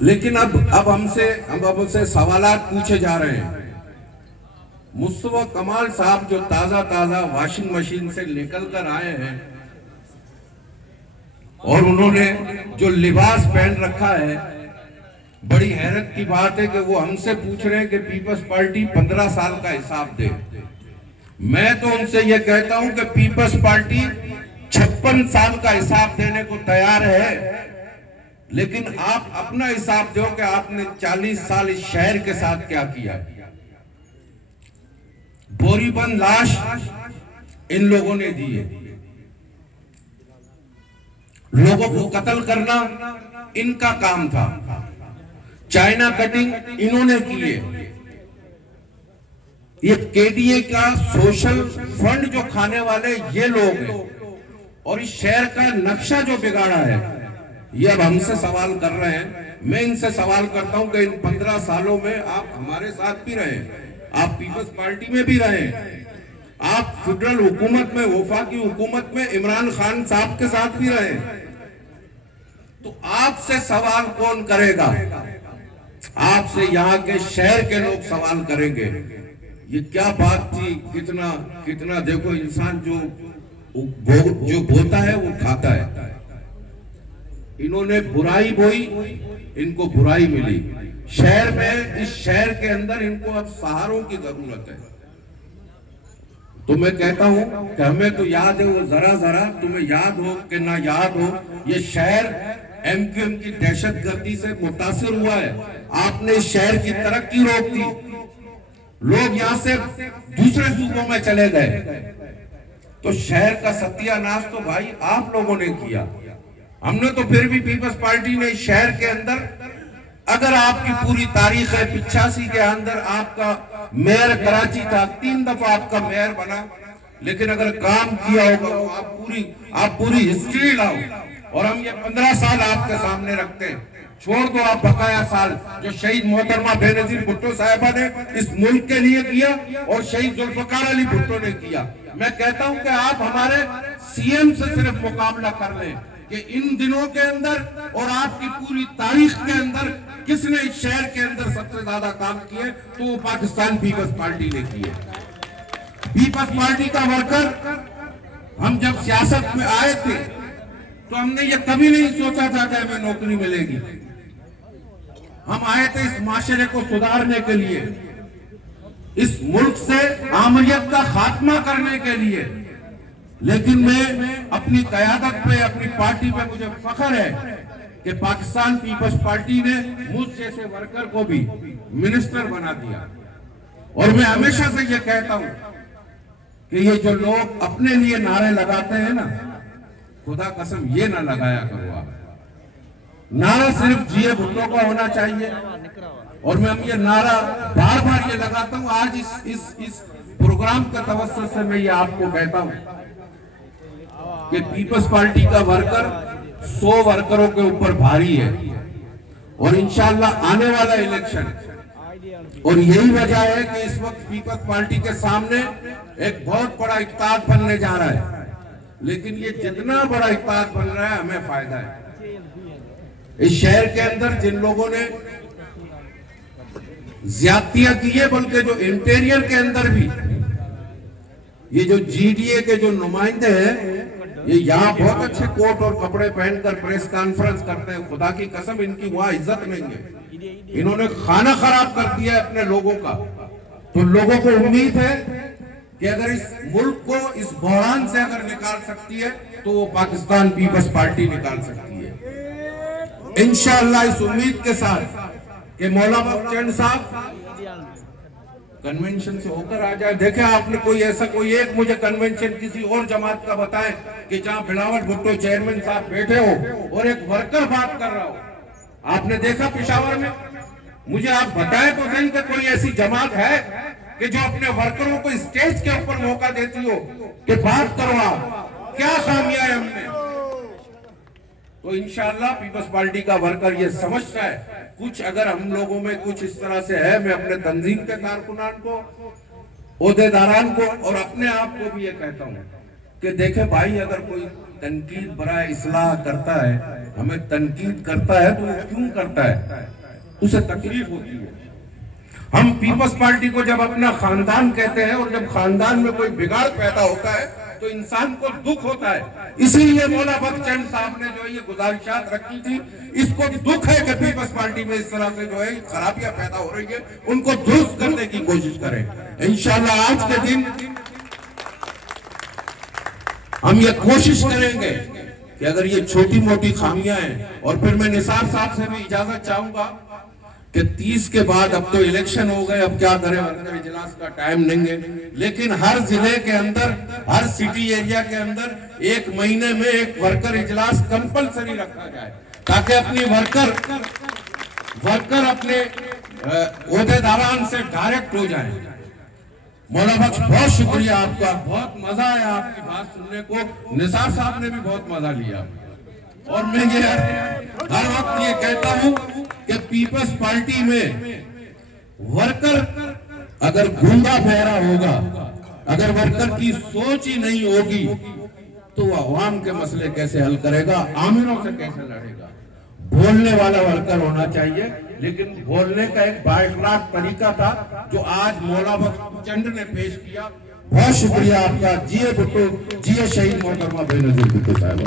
लेकिन अब हमसे सवालात पूछे जा रहे हैं। मुस्तफा कमाल साहब जो ताजा ताजा वॉशिंग मशीन से निकल कर आए हैं और उन्होंने जो लिबास पहन रखा है, बड़ी हैरत की बात है कि वो हमसे पूछ रहे हैं कि पीपल्स पार्टी 15 साल का हिसाब दे। मैं तो उनसे ये कहता हूं कि पीपल्स पार्टी 56 साल का हिसाब देने को तैयार है, लेकिन आप अपना हिसाब दो कि आपने 40 साल इस शहर के साथ क्या किया। बोरीबंद लाश इन लोगों ने दी है, लोगों को कत्ल करना इनका काम था, चाइना कटिंग इन्होंने की है। ये केडीए का सोशल फंड जो खाने वाले ये लोग हैं, और इस शहर का नक्शा जो बिगाड़ा है, ये अब हमसे सवाल कर रहे हैं। मैं इनसे सवाल करता हूं कि इन 15 सालों में आप हमारे साथ भी रहे, आप पीपल्स पार्टी में भी रहे, आप फेडरल हुकूमत में, वफाकी हुकूमत में इमरान खान साहब के साथ भी रहे, तो आपसे सवाल कौन करेगा? आपसे यहाँ के शहर के लोग सवाल करेंगे। ये क्या बात थी, कितना कितना देखो, इंसान जो बोलता है वो खाता है। इन्होंने बुराई बोई, इनको बुराई मिली। शहर में, इस शहर के अंदर इनको अब सहारों की जरूरत है। तो मैं कहता हूं कि हमें तो याद है वो जरा जरा, तुम्हें याद हो कि ना याद हो, ये शहर एमक्यूएम की दहशतगर्दी से मुतासिर हुआ है। आपने इस शहर की तरक्की रोक दी, लोग यहां से दूसरे सूबों में चले गए, तो शहर का सत्यानाश तो भाई आप लोगों ने किया। हमने तो फिर भी पीपल्स पार्टी ने शहर के अंदर, अगर आपकी पूरी तारीख है, 85 के अंदर आपका मेयर कराची था, 3 दफा आपका मेयर बना, लेकिन अगर काम किया होगा तो आप पूरी हिस्ट्री लाओ। और हम ये 15 साल आपके सामने रखते हैं, छोड़ दो आप बकाया साल जो शहीद मोहतरमा बेनजीर भुट्टो साहिबा ने इस मुल्क के लिए किया और शहीद जुल्फकार अली भुट्टो ने किया। मैं कहता हूं कि आप हमारे सीएम से सिर्फ मुकाबला कर लें कि इन दिनों के अंदर और आपकी पूरी तारीख के अंदर किसने इस शहर के अंदर सबसे ज्यादा काम किए, तो वो पाकिस्तान पीपल्स पार्टी ने किए। पीपल्स पार्टी का वर्कर, हम जब सियासत में आए थे तो हमने ये कभी नहीं सोचा था कि हमें नौकरी मिलेगी। हम आए थे इस माशरे को सुधारने के लिए, इस मुल्क से आमरीत का खात्मा करने के लिए। लेकिन मैं अपनी कयादत पे, अपनी पार्टी पे मुझे फख्र है कि पाकिस्तान पीपल्स पार्टी ने मुझ जैसे वर्कर को भी मिनिस्टर बना दिया। और मैं हमेशा से ये कहता हूं कि ये जो लोग अपने लिए नारे लगाते हैं ना, खुदा कसम ये ना लगाया करो आप। नारा सिर्फ जीए भुट्टो का होना चाहिए, और मैं ये नारा बार बार ये लगाता हूं। आज इस प्रोग्राम का तवज्जुह से मैं ये आपको कहता हूं कि पीपल्स पार्टी का वर्कर 100 वर्करों के ऊपर भारी है, और इंशाल्लाह आने वाला इलेक्शन, और यही वजह है कि इस वक्त पीपल्स पार्टी के सामने एक बहुत बड़ा इत्तेहाद बनने जा रहा है। लेकिन ये जितना बड़ा इत्तेहाद बन रहा है, हमें फायदा है। इस शहर के अंदर जिन लोगों ने ज्यादतियां की है, बल्कि जो इंटीरियर के अंदर भी, ये जो जीडीए के जो नुमाइंदे हैं, ये यहाँ बहुत अच्छे कोट और कपड़े पहनकर प्रेस कॉन्फ्रेंस करते हैं। खुदा की कसम इनकी वहां इज्जत नहीं है। इन्होंने खाना खराब कर दिया है अपने लोगों का। तो लोगों को उम्मीद है कि अगर इस मुल्क को इस बहरान से अगर निकाल सकती है, तो वो पाकिस्तान पीपल्स पार्टी निकाल सकती है। इंशाअल्लाह इस उम्मीद के साथ कि मौलाना बख्तियार साहब कन्वेंशन से होकर आ जाए। देखे आपने कोई ऐसा, कोई एक मुझे कन्वेंशन किसी और जमात का बताएं कि जहां बिलावल भुट्टो चेयरमैन साहब बैठे हो और एक वर्कर बात कर रहा हो। आपने देखा पेशावर में? मुझे आप बताएं तो सही कि कोई ऐसी जमात है कि जो अपने वर्करों को स्टेज के ऊपर मौका देती हो कि बात करो। आप क्या खामियां है हमने? तो इंशाअल्लाह पीपल्स पार्टी का वर्कर ये समझता है, कुछ अगर हम लोगों में कुछ इस तरह से है, मैं अपने तंजीम के कारकुनान को, ओहदेदारान को और अपने आप को भी ये कहता हूं कि देखे भाई, अगर कोई तनकीद बरा इस्लाह करता है, हमें तनकीद करता है तो वो क्यों करता है, उसे तकलीफ होती है। हम पीपल्स पार्टी को जब अपना खानदान कहते हैं और जब खानदान में कोई बिगाड़ पैदा होता है तो इंसान को दुख होता है। इसीलिए मौला बख्शचंद साहब ने जो ये गुजारिशात रखी थी, इसको दुख है कि पीपल्स पार्टी में इस तरह से जो है खराबियां पैदा हो रही है, उनको दुरुस्त करने की कोशिश करें। इंशाल्लाह आज के दिन हम ये कोशिश करेंगे कि अगर ये छोटी मोटी खामियां हैं, और फिर मैं निसार साहब से भी इजाजत चाहूंगा कि 30 के बाद, अब तो इलेक्शन हो गए, अब क्या करें, वर्कर इजलास का टाइम नहीं है, लेकिन हर जिले के अंदर, हर सिटी एरिया के अंदर 1 महीने में एक वर्कर इजलास कंपलसरी रखा जाए, ताकि अपनी वर्कर अपने ओहदेदारान से डायरेक्ट हो जाए। मौला बख्श, बहुत शुक्रिया आपका, बहुत मजा आया आपकी बात सुनने को। निसार साहब ने भी बहुत मजा लिया। और मैं ये हर वक्त ये कहता हूं कि पीपल्स पार्टी में वर्कर अगर गूंगा बहरा होगा, अगर वर्कर की सोच ही नहीं होगी, तो वो अवाम के मसले कैसे हल करेगा, आमिरों से कैसे लड़ेगा। बोलने वाला वर्कर होना चाहिए, लेकिन बोलने का एक बाइखलाक तरीका था जो आज मौला बख्शचंद ने पेश किया। बहुत शुक्रिया आपका। जिए भुट्टो, जिए शहीद मोहतरमा बेनजीर भुट्टो साहब।